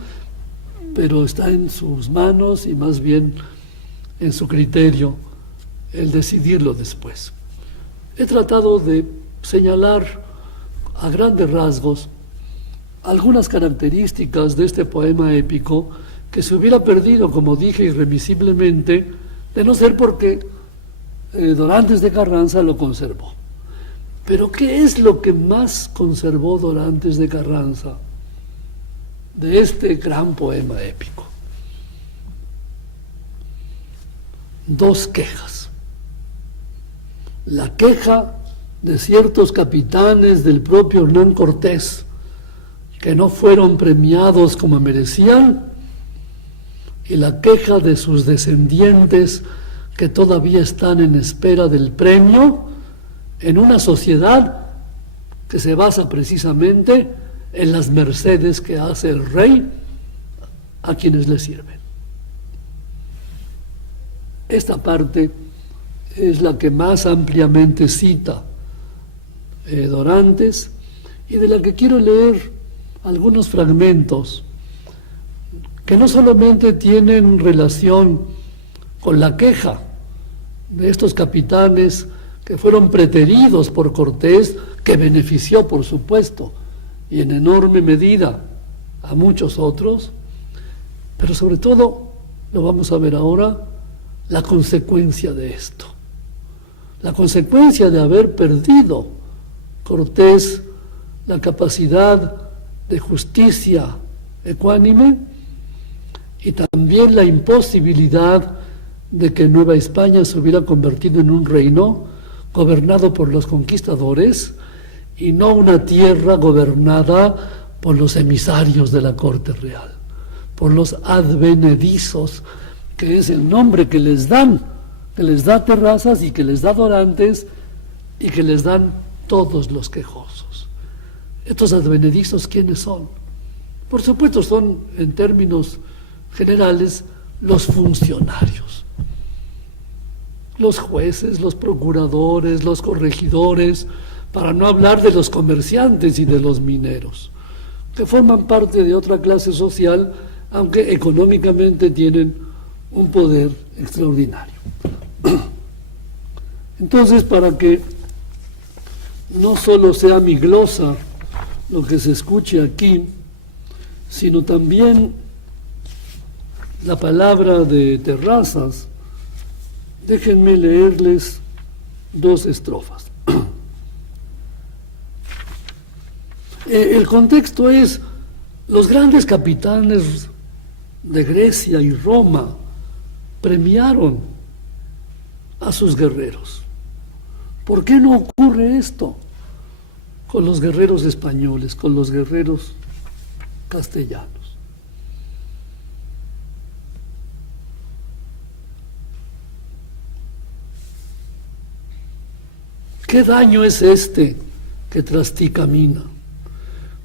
pero está en sus manos y más bien en su criterio el decidirlo después. He tratado de señalar a grandes rasgos algunas características de este poema épico que se hubiera perdido, como dije, irremisiblemente, de no ser porque Dorantes de Carranza lo conservó. Pero ¿qué es lo que más conservó Dorantes de Carranza de este gran poema épico? Dos quejas. La queja de ciertos capitanes del propio Hernán Cortés, que no fueron premiados como merecían, y la queja de sus descendientes que todavía están en espera del premio en una sociedad que se basa precisamente en las mercedes que hace el rey a quienes le sirven. Esta parte es la que más ampliamente cita Dorantes y de la que quiero leer algunos fragmentos que no solamente tienen relación con la queja de estos capitanes que fueron preteridos por Cortés, que benefició, por supuesto, y en enorme medida a muchos otros, pero sobre todo, lo vamos a ver ahora, la consecuencia de esto. La consecuencia de haber perdido Cortés la capacidad de justicia ecuánime y también la imposibilidad de que Nueva España se hubiera convertido en un reino gobernado por los conquistadores y no una tierra gobernada por los emisarios de la corte real, por los advenedizos, que es el nombre que les dan, que les da Terrazas y que les da Dorantes y que les dan todos los quejosos. Estos advenedizos, ¿quiénes son? Por supuesto son, en términos generales, los funcionarios, los jueces, los procuradores, los corregidores, para no hablar de los comerciantes y de los mineros, que forman parte de otra clase social, aunque económicamente tienen un poder extraordinario. Entonces, para que no solo sea mi glosa lo que se escuche aquí, sino también la palabra de Terrazas, déjenme leerles 2 estrofas. El contexto es: los grandes capitanes de Grecia y Roma premiaron a sus guerreros. ¿Por qué no ocurre esto con los guerreros españoles, con los guerreros castellanos? ¿Qué daño es este que tras ti camina?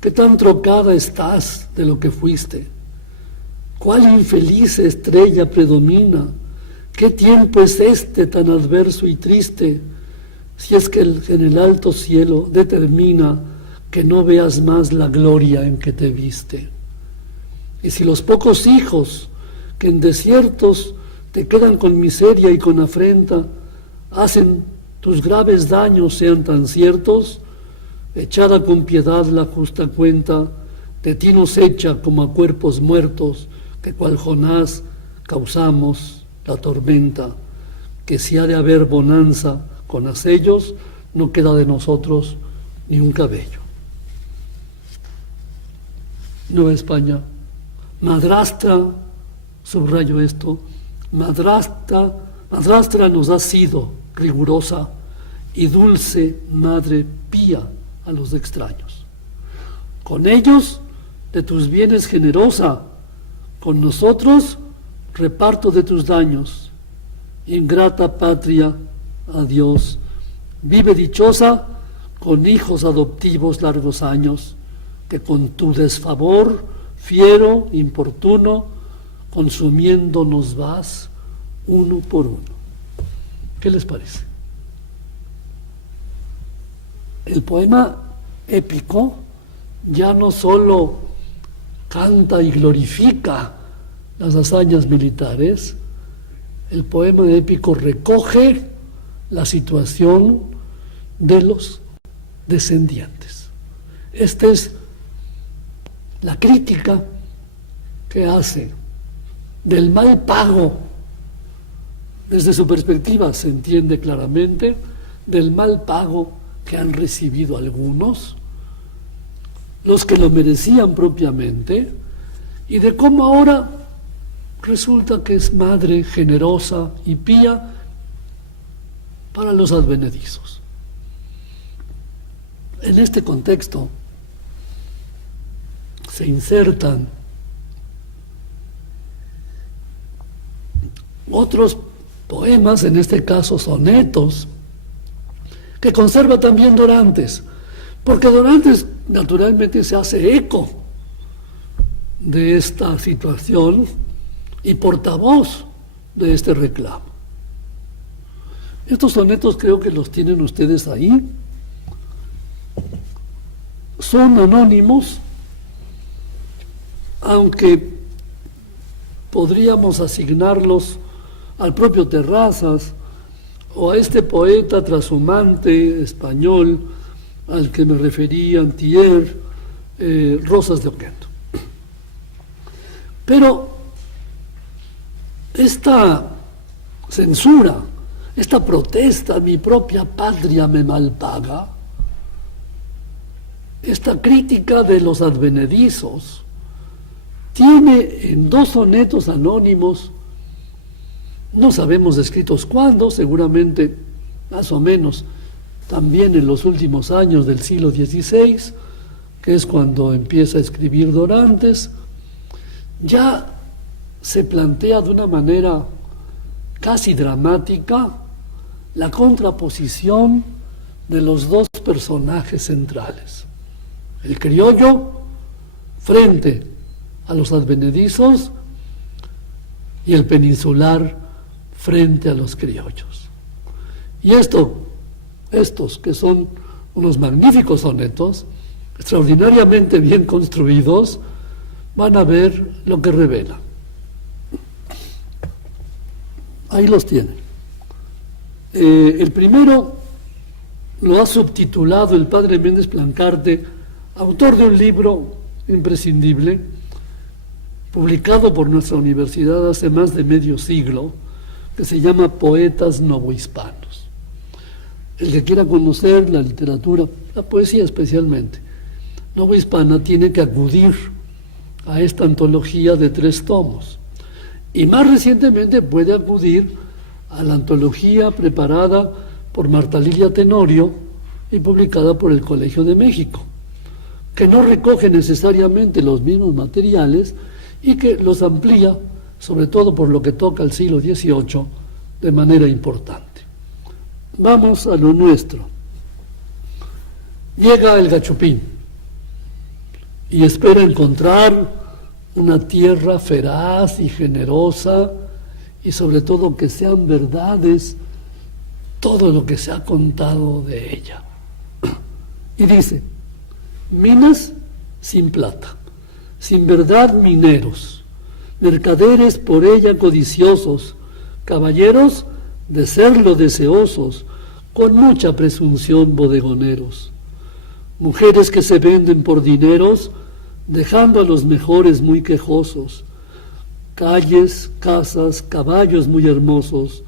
¿Qué tan trocada estás de lo que fuiste? ¿Cuál infeliz estrella predomina? ¿Qué tiempo es este tan adverso y triste? Si es que en el alto cielo determina que no veas más la gloria en que te viste. Y si los pocos hijos que en desiertos te quedan con miseria y con afrenta, hacen tus graves daños sean tan ciertos, echada con piedad la justa cuenta, de ti nos echa como a cuerpos muertos, que cual Jonás causamos la tormenta, que si ha de haber bonanza con asellos, no queda de nosotros ni un cabello. Nueva España, madrastra, subrayo esto, madrastra nos ha sido rigurosa y dulce madre pía a los extraños. Con ellos de tus bienes generosa, con nosotros reparto de tus daños. Ingrata patria, adiós. Vive dichosa con hijos adoptivos largos años, que con tu desfavor fiero, importuno, consumiendo nos vas uno por uno. ¿Qué les parece? El poema épico ya no solo canta y glorifica las hazañas militares, el poema épico recoge la situación de los descendientes. Esta es la crítica que hace del mal pago. Desde su perspectiva se entiende claramente del mal pago que han recibido algunos, los que lo merecían propiamente, y de cómo ahora resulta que es madre generosa y pía para los advenedizos. En este contexto se insertan otros poemas, en este caso sonetos, que conserva también Dorantes, porque Dorantes naturalmente se hace eco de esta situación y portavoz de este reclamo. Estos sonetos creo que los tienen ustedes ahí. Son anónimos, aunque podríamos asignarlos al propio Terrazas o a este poeta trashumante español al que me referí antier, Rosas de Oquendo. Pero esta censura, esta protesta, mi propia patria me malpaga, esta crítica de los advenedizos, tiene en 2 sonetos anónimos, no sabemos escritos cuándo, seguramente más o menos también en los últimos años del siglo XVI, que es cuando empieza a escribir Dorantes, ya se plantea de una manera casi dramática la contraposición de los 2 personajes centrales, el criollo frente a los advenedizos y el peninsular frente a los criollos. Y estos que son unos magníficos sonetos, extraordinariamente bien construidos, van a ver lo que revela. Ahí los tienen. El primero lo ha subtitulado el padre Méndez Plancarte, autor de un libro imprescindible, publicado por nuestra universidad hace más de medio siglo, que se llama Poetas Novohispanos. El que quiera conocer la literatura, la poesía especialmente, novohispana, tiene que acudir a esta antología de 3 tomos. Y más recientemente puede acudir a la antología preparada por Marta Lilia Tenorio y publicada por el Colegio de México, que no recoge necesariamente los mismos materiales y que los amplía, sobre todo por lo que toca al siglo XVIII, de manera importante. Vamos a lo nuestro. Llega el gachupín y espera encontrar una tierra feraz y generosa, y sobre todo que sean verdades todo lo que se ha contado de ella. Y dice: minas sin plata, sin verdad mineros, mercaderes por ella codiciosos, caballeros de serlo deseosos, con mucha presunción bodegoneros, mujeres que se venden por dineros, dejando a los mejores muy quejosos, calles, casas, caballos muy hermosos,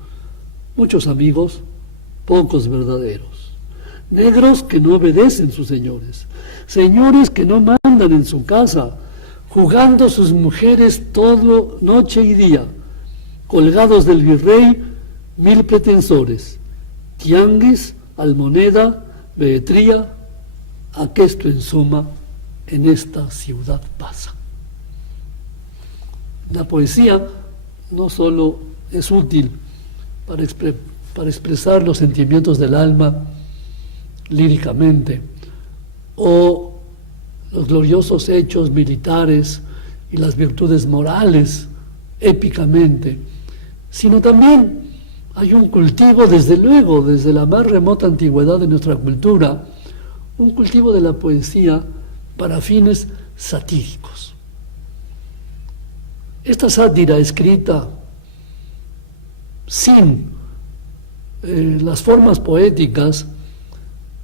muchos amigos, pocos verdaderos, negros que no obedecen sus señores, señores que no mandan en su casa, jugando sus mujeres todo noche y día, colgados del virrey 1000 pretensores, tianguis, almoneda, beetría, aquesto en suma en esta ciudad pasa. La poesía no solo es útil para expresar los sentimientos del alma líricamente, o los gloriosos hechos militares y las virtudes morales épicamente, sino también hay un cultivo, desde luego, desde la más remota antigüedad de nuestra cultura, un cultivo de la poesía para fines satíricos. Esta sátira escrita sin las formas poéticas,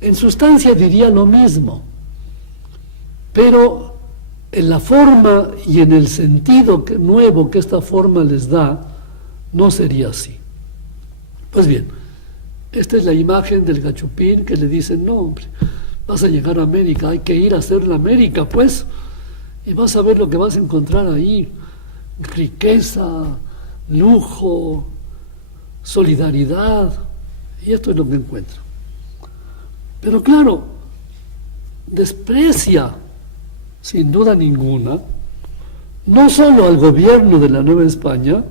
en sustancia diría lo mismo, pero en la forma y en el sentido nuevo que esta forma les da, no sería así. Pues bien, esta es la imagen del gachupín que le dicen: no, hombre, vas a llegar a América, hay que ir a hacer la América, pues, y vas a ver lo que vas a encontrar ahí: riqueza, lujo, solidaridad, y esto es lo que encuentra. Pero claro, desprecia, sin duda ninguna, no solo al gobierno de la Nueva España,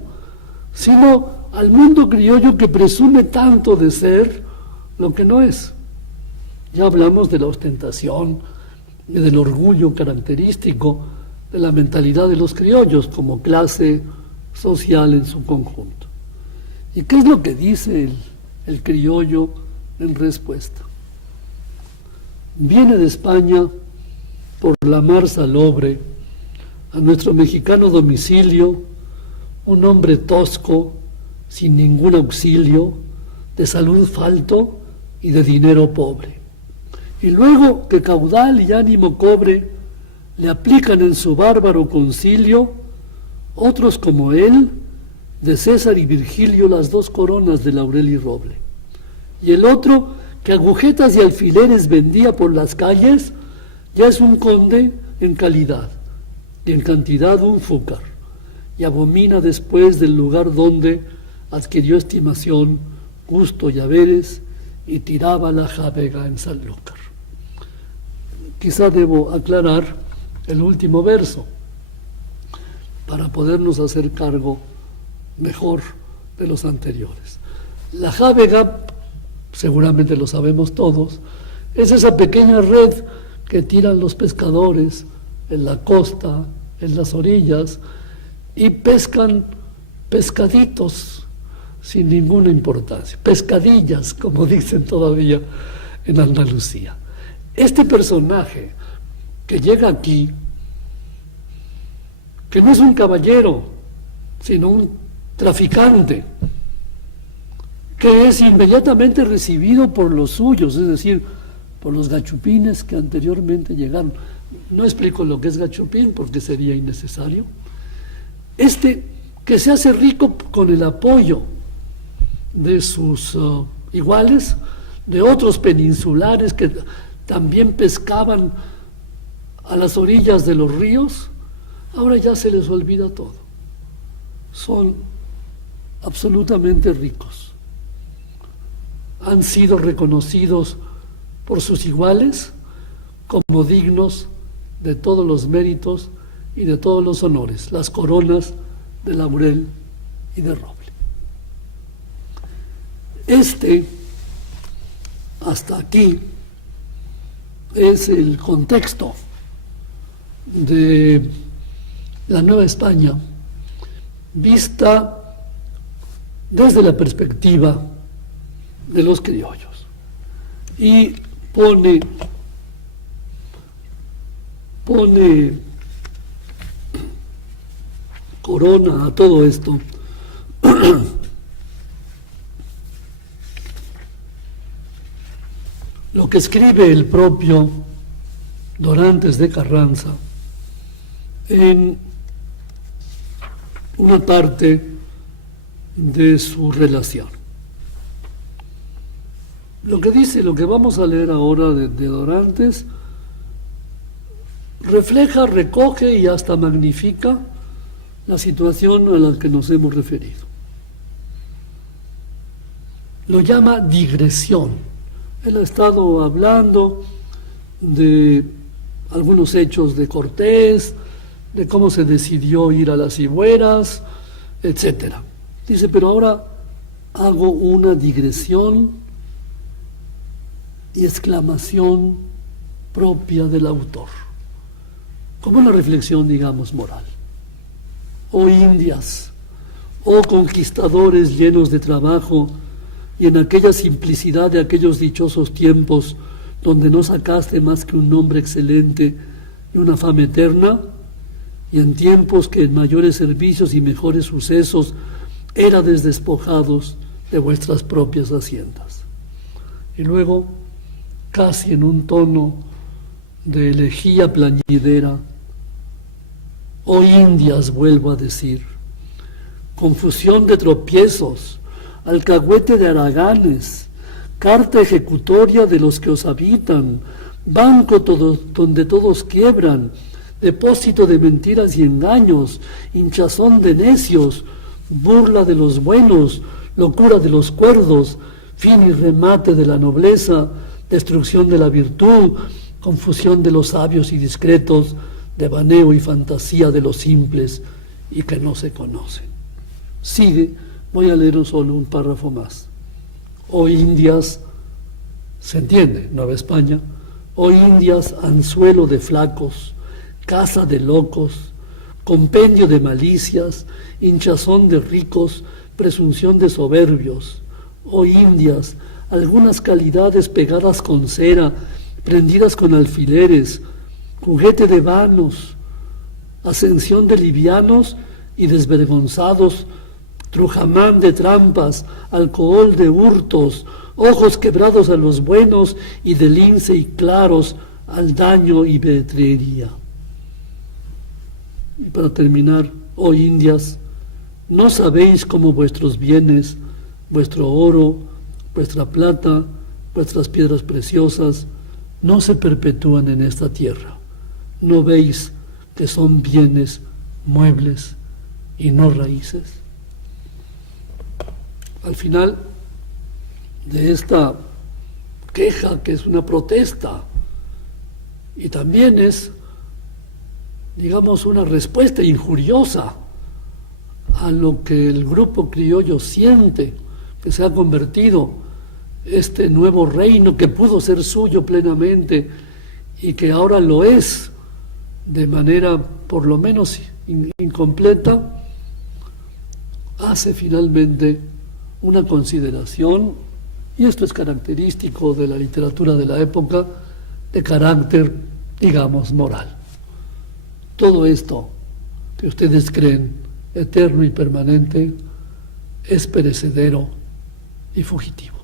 sino al mundo criollo que presume tanto de ser lo que no es. Ya hablamos de la ostentación y del orgullo característico de la mentalidad de los criollos como clase social en su conjunto. ¿Y qué es lo que dice el criollo en respuesta? Viene de España por la mar salobre a nuestro mexicano domicilio un hombre tosco, sin ningún auxilio, de salud falto y de dinero pobre. Y luego que caudal y ánimo cobre, le aplican en su bárbaro concilio otros como él, de César y Virgilio, las dos coronas de laurel y roble. Y el otro, que agujetas y alfileres vendía por las calles, ya es un conde en calidad, y en cantidad un fúcar, y abomina después del lugar donde adquirió estimación, gusto y haberes, y tiraba la jávega en Sanlúcar. Quizá debo aclarar el último verso, para podernos hacer cargo mejor de los anteriores. La jávega, seguramente lo sabemos todos, es esa pequeña red que tiran los pescadores en la costa, en las orillas, y pescan pescaditos sin ninguna importancia, pescadillas, como dicen todavía en Andalucía. Este personaje que llega aquí, que no es un caballero, sino un traficante, que es inmediatamente recibido por los suyos, es decir, por los gachupines que anteriormente llegaron. No explico lo que es gachupín porque sería innecesario. Que se hace rico con el apoyo de sus iguales, de otros peninsulares que también pescaban a las orillas de los ríos, ahora ya se les olvida todo. Son absolutamente ricos. Han sido reconocidos por sus iguales como dignos de todos los méritos y de todos los honores, las coronas de laurel y de roble. Hasta aquí, es el contexto de la Nueva España vista desde la perspectiva de los criollos, y pone corona a todo esto lo que escribe el propio Dorantes de Carranza en una parte de su relación. Lo que dice, lo que vamos a leer ahora de Dorantes, refleja, recoge y hasta magnifica la situación a la que nos hemos referido. Lo llama digresión. Él ha estado hablando de algunos hechos de Cortés, de cómo se decidió ir a las Cibueras, etc. Dice, pero ahora hago una digresión y exclamación propia del autor, como una reflexión, digamos, moral. Oh Indias, oh conquistadores llenos de trabajo, y en aquella simplicidad de aquellos dichosos tiempos donde no sacaste más que un nombre excelente y una fama eterna, y en tiempos que en mayores servicios y mejores sucesos érades despojados de vuestras propias haciendas. Y luego, casi en un tono de elegía plañidera, oh Indias, vuelvo a decir, confusión de tropiezos, alcahuete de haraganes, carta ejecutoria de los que os habitan, banco donde todos quiebran, depósito de mentiras y engaños, hinchazón de necios, burla de los buenos, locura de los cuerdos, fin y remate de la nobleza, destrucción de la virtud, confusión de los sabios y discretos, devaneo y fantasía de los simples y que no se conocen. Sigue. Voy a leer solo un párrafo más. Oh Indias, se entiende, Nueva España, oh Indias, anzuelo de flacos, casa de locos, compendio de malicias, hinchazón de ricos, presunción de soberbios. Oh Indias, algunas calidades pegadas con cera, prendidas con alfileres, juguete de vanos, ascensión de livianos y desvergonzados, trujamán de trampas, alcohol de hurtos, ojos quebrados a los buenos y de lince y claros al daño y vetrería. Y para terminar, oh indias, ¿no sabéis cómo vuestros bienes, vuestro oro, vuestra plata, vuestras piedras preciosas, no se perpetúan en esta tierra? ¿No veis que son bienes muebles y no raíces? Al final de esta queja, que es una protesta, y también es, digamos, una respuesta injuriosa a lo que el grupo criollo siente, que se ha convertido este nuevo reino que pudo ser suyo plenamente y que ahora lo es de manera por lo menos incompleta, hace finalmente una consideración, y esto es característico de la literatura de la época, de carácter, digamos, moral. Todo esto que ustedes creen eterno y permanente es perecedero y fugitivo.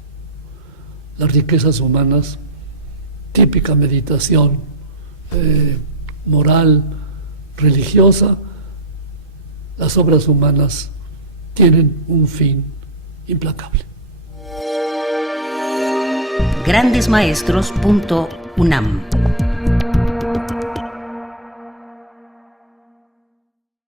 Las riquezas humanas, típica meditación moral, religiosa, las obras humanas tienen un fin implacable. grandesmaestros.unam